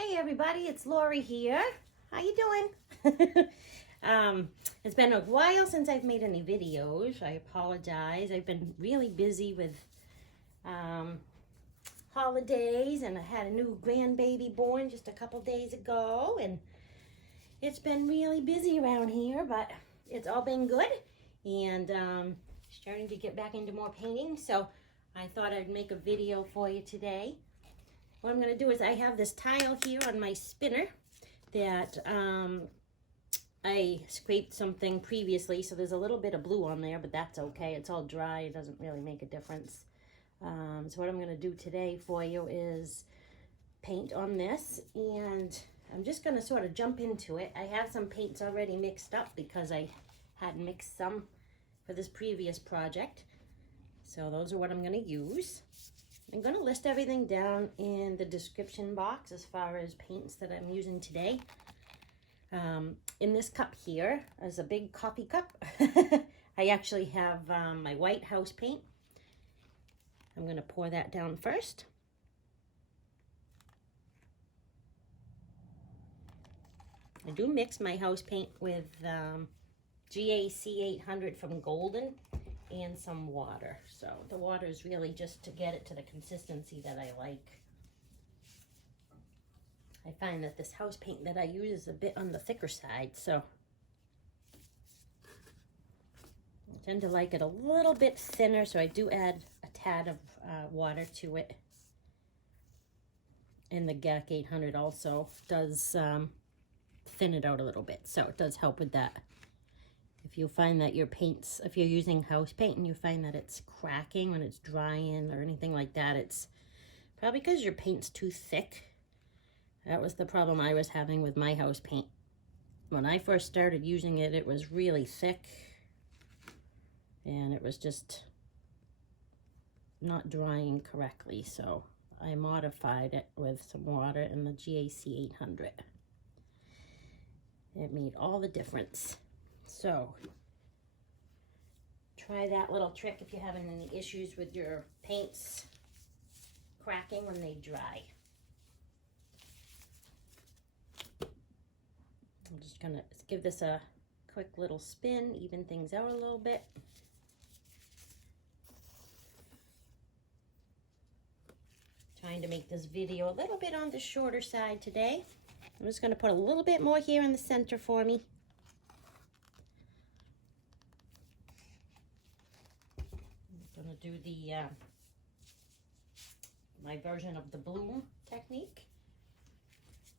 Hey everybody, it's Lori here. How you doing? It's been a while since I've made any videos. I apologize. I've been really busy with holidays, and I had a new grandbaby born just a couple days ago, and it's been really busy around here, but it's all been good, and starting to get back into more painting, so I thought I'd make a video for you today. What I'm going to do is I have this tile here on my spinner that I scraped something previously, so there's a little bit of blue on there, but that's okay. It's all dry. It doesn't really make a difference. So what I'm going to do today for you is paint on this, and I'm just going to sort of jump into it. I have some paints already mixed up because I had mixed some for this previous project. So those are what I'm going to use. I'm going to list everything down in the description box as far as paints that I'm using today. In this cup here is a big coffee cup. I actually have my white house paint. I'm going to pour that down first. I do mix my house paint with GAC 800 from Golden and some water. So the water is really just to get it to the consistency that I like. I find that this house paint that I use is a bit on the thicker side, so I tend to like it a little bit thinner, so I do add a tad of water to it. And the GAC 800 also does thin it out a little bit, so it does help with that. If you find that your paints, if you're using house paint and you find that it's cracking when it's drying or anything like that, it's probably because your paint's too thick. That was the problem I was having with my house paint. When I first started using it, it was really thick and it was just not drying correctly. So I modified it with some water and the GAC 800. It made all the difference. So try that little trick if you're having any issues with your paints cracking when they dry. I'm just gonna give this a quick little spin, even things out a little bit. Trying to make this video a little bit on the shorter side today. I'm just gonna put a little bit more here in the center for me. Gonna do the my version of the bloom technique.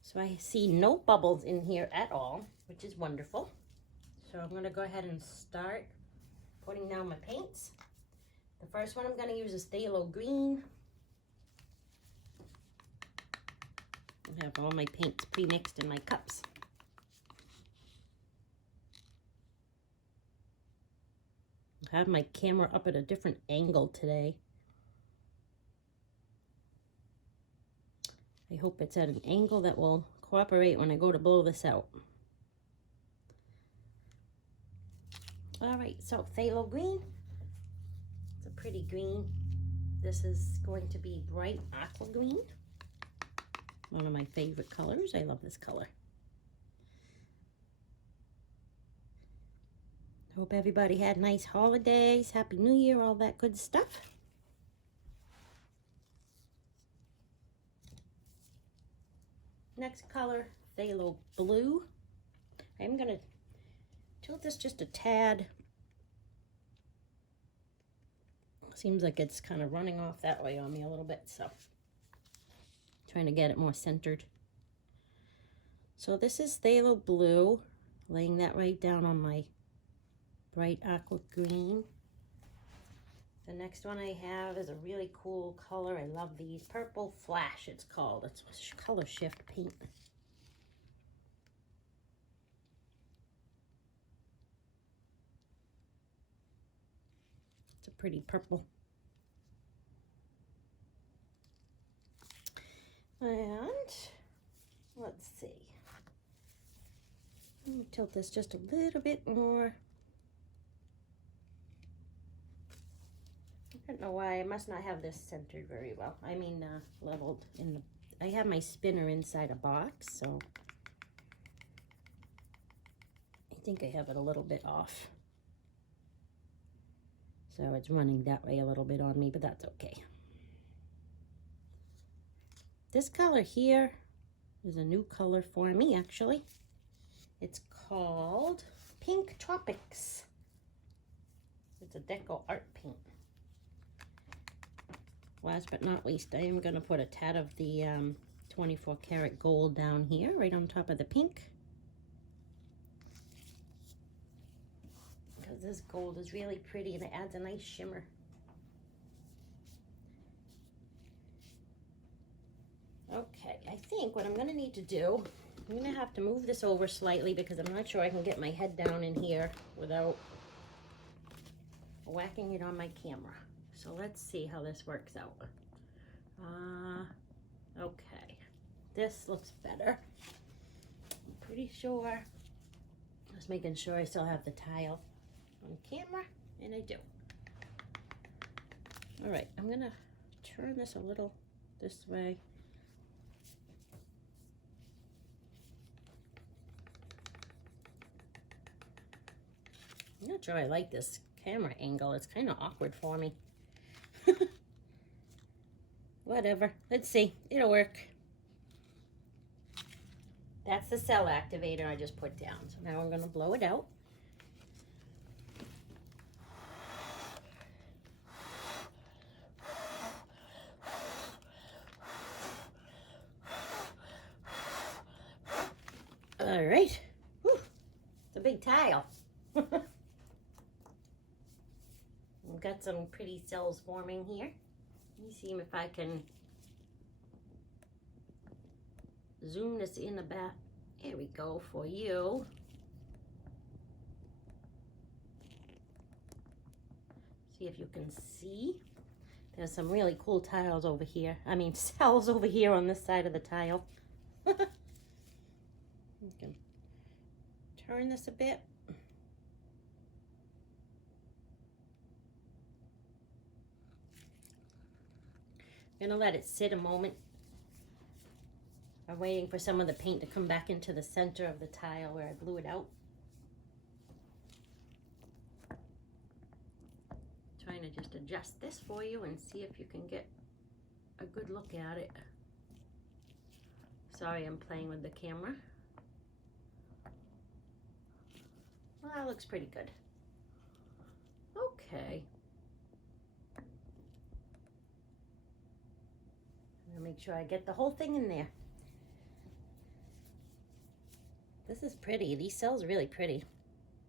So I see no bubbles in here at all, which is wonderful. So I'm gonna go ahead and start putting down my paints. The first one I'm gonna use is phthalo green. I have all my paints pre-mixed in my cups. I have my camera up at a different angle today. I hope it's at an angle that will cooperate when I go to blow this out. All right, so phthalo green. It's a pretty green. This is going to be bright aqua green. One of my favorite colors. I love this color. Hope everybody had nice holidays, Happy New Year, all that good stuff. Next color, phthalo blue. I'm going to tilt this just a tad. Seems like it's kind of running off that way on me a little bit, so trying to get it more centered. So this is phthalo blue, laying that right down on my bright aqua green. The next one I have is a really cool color. I love these. Purple Flash, it's called. It's a color shift paint. It's a pretty purple. And let's see. Let me tilt this just a little bit more. I don't know why. I must not have this centered very well. I mean, leveled in I have my spinner inside a box, so I think I have it a little bit off. So it's running that way a little bit on me, but that's okay. This color here is a new color for me, actually. It's called Pink Tropics. It's a Deco art paint. Last but not least, I am going to put a tad of the 24 karat gold down here, right on top of the pink. Because this gold is really pretty and it adds a nice shimmer. Okay, I think what I'm going to need to do, I'm going to have to move this over slightly because I'm not sure I can get my head down in here without whacking it on my camera. So let's see how this works out. Okay, this looks better. I'm pretty sure. Just making sure I still have the tile on camera, and I do. All right, I'm gonna turn this a little this way. I'm not sure I like this camera angle. It's kind of awkward for me. Whatever. Let's see. It'll work. That's the cell activator I just put down. So now I'm going to blow it out. All right. Whew. It's a big tile. I've got some pretty cells forming here. Let me see if I can zoom this in the back. There we go for you. See if you can see. There's some really cool tiles over here. I mean, cells over here on this side of the tile. You can turn this a bit. I'm gonna let it sit a moment. I'm waiting for some of the paint to come back into the center of the tile where I blew it out. Trying to just adjust this for you and see if you can get a good look at it. Sorry, I'm playing with the camera. Well, that looks pretty good. Okay. Make sure I get the whole thing in there. This is pretty. These cells are really pretty.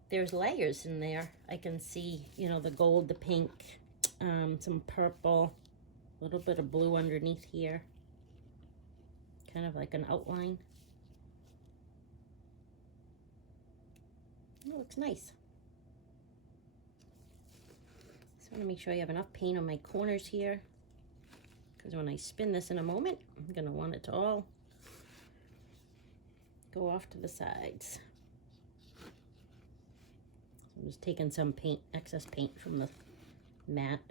There's layers in there. I can see, you know, the gold, the pink, some purple, a little bit of blue underneath here. Kind of like an outline. It looks nice. Just want to make sure I have enough paint on my corners here. Because when I spin this in a moment, I'm going to want it to all go off to the sides. I'm just taking some paint, excess paint from the mat,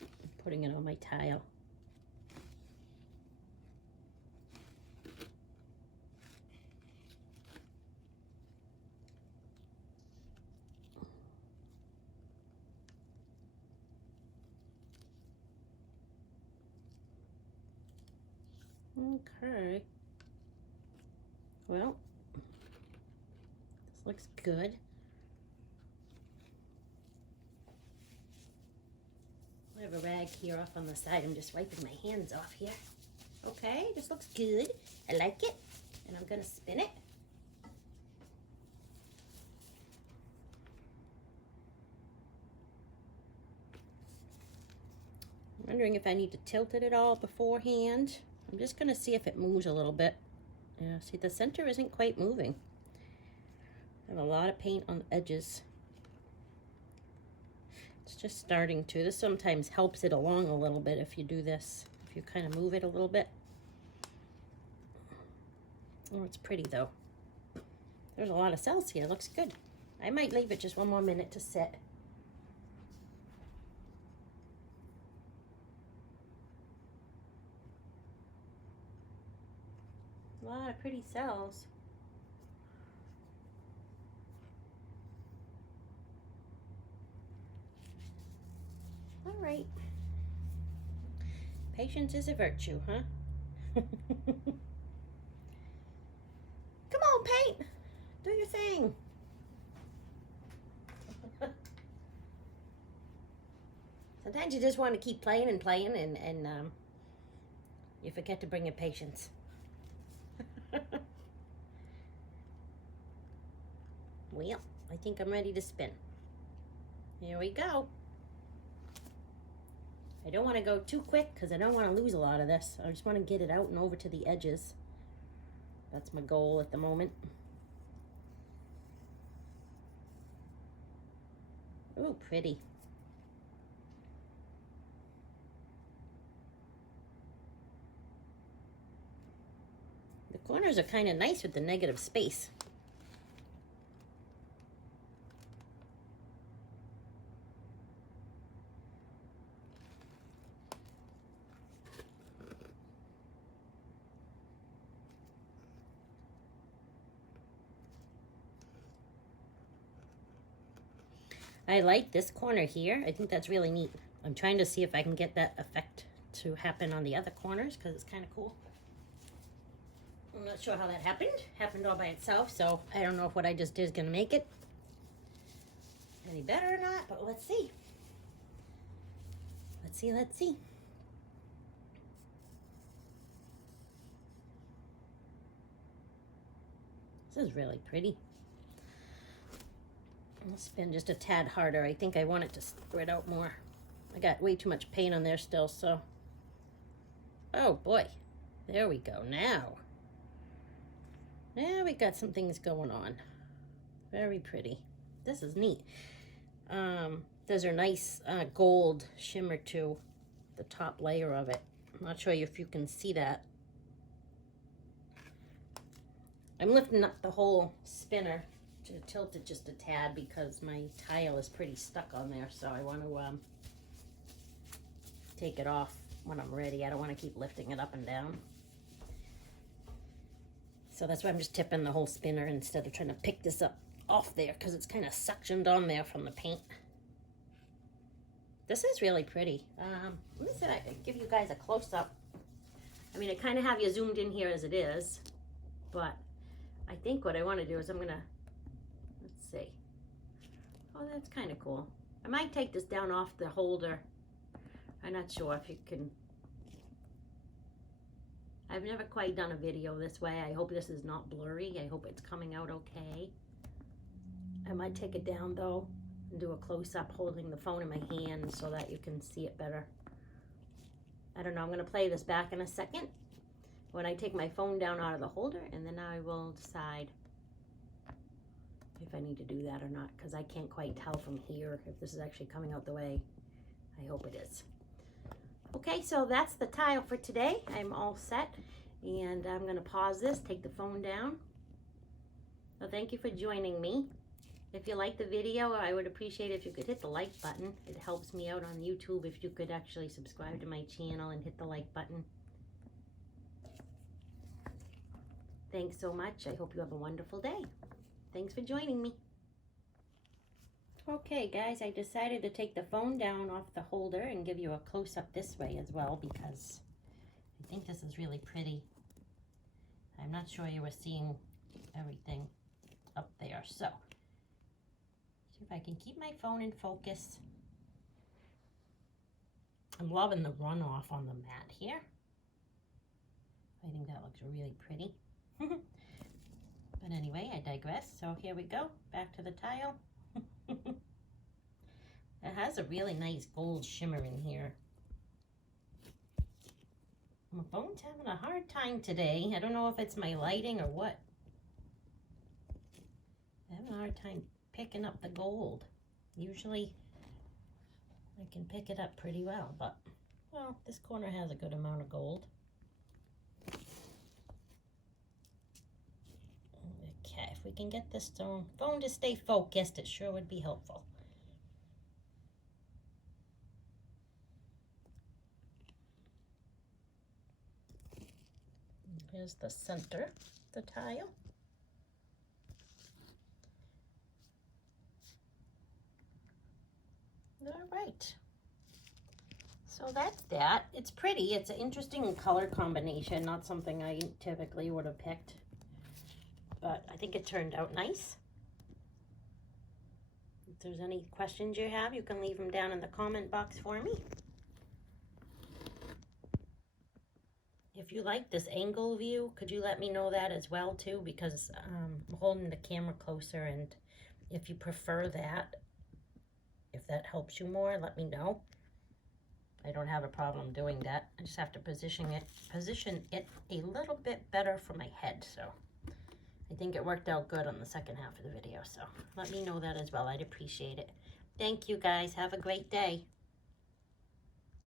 and putting it on my tile. Okay. Well, this looks good. I have a rag here off on the side. I'm just wiping my hands off here. Okay, this looks good. I like it. And I'm going to spin it. I'm wondering if I need to tilt it at all beforehand. I'm just going to see if it moves a little bit. Yeah, see, the center isn't quite moving. I have a lot of paint on the edges. It's just starting to. This sometimes helps it along a little bit if you do this. If you kind of move it a little bit. Oh, it's pretty though. There's a lot of cells here. It looks good. I might leave it just one more minute to sit. A lot of pretty cells. All right. Patience is a virtue, huh? Come on, paint. Do your thing. Sometimes you just want to keep playing and playing, and you forget to bring your patience. Well, I think I'm ready to spin. Here we go. I don't want to go too quick because I don't want to lose a lot of this. I just want to get it out and over to the edges. That's my goal at the moment. Ooh, pretty. The corners are kind of nice with the negative space. I like this corner here. I think that's really neat. I'm trying to see if I can get that effect to happen on the other corners because it's kind of cool. I'm not sure how that happened. Happened all by itself, so I don't know if what I just did is gonna make it any better or not, but let's see. Let's see, let's see. This is really pretty. I'll spin just a tad harder. I think I want it to spread out more. I got way too much paint on there still, so. Oh boy, there we go. Now we got some things going on. Very pretty. This is neat. Those are nice gold shimmer to the top layer of it. I'm not sure if you can see that. I'm lifting up the whole spinner to tilt it just a tad because my tile is pretty stuck on there, so I want to take it off when I'm ready. I don't want to keep lifting it up and down. So that's why I'm just tipping the whole spinner instead of trying to pick this up off there because it's kind of suctioned on there from the paint. This is really pretty. Let me see if I can give you guys a close-up. I mean, I kind of have you zoomed in here as it is, but I think what I want to do is I'm going to, let's see. Oh, that's kind of cool. I might take this down off the holder. I'm not sure if you can. I've never quite done a video this way. I hope this is not blurry. I hope it's coming out okay. I might take it down though and do a close-up holding the phone in my hand so that you can see it better. I don't know. I'm going to play this back in a second when I take my phone down out of the holder, and then I will decide if I need to do that or not, because I can't quite tell from here if this is actually coming out the way I hope it is. Okay, so that's the tile for today. I'm all set, and I'm going to pause this, take the phone down. So thank you for joining me. If you like the video, I would appreciate it if you could hit the like button. It helps me out on YouTube if you could actually subscribe to my channel and hit the like button. Thanks so much. I hope you have a wonderful day. Thanks for joining me. Okay guys, I decided to take the phone down off the holder and give you a close-up this way as well because I think this is really pretty. I'm not sure you were seeing everything up there, so see if I can keep my phone in focus. I'm loving the runoff on the mat here. I think that looks really pretty. But anyway, I digress. So here we go, back to the tile. It has a really nice gold shimmer in here. My phone's having a hard time today. I don't know if it's my lighting or what. I'm having a hard time picking up the gold. Usually I can pick it up pretty well, but well, this corner has a good amount of gold. Okay, if we can get this phone to stay focused, it sure would be helpful. Here's the center, the tile. All right. So that's that. It's pretty. It's an interesting color combination. Not something I typically would have picked. But I think it turned out nice. If there's any questions you have, you can leave them down in the comment box for me. If you like this angle view, could you let me know that as well too? Because I'm holding the camera closer, and if you prefer that, if that helps you more, let me know. I don't have a problem doing that. I just have to position it a little bit better for my head. So I think it worked out good on the second half of the video. So let me know that as well. I'd appreciate it. Thank you guys. Have a great day.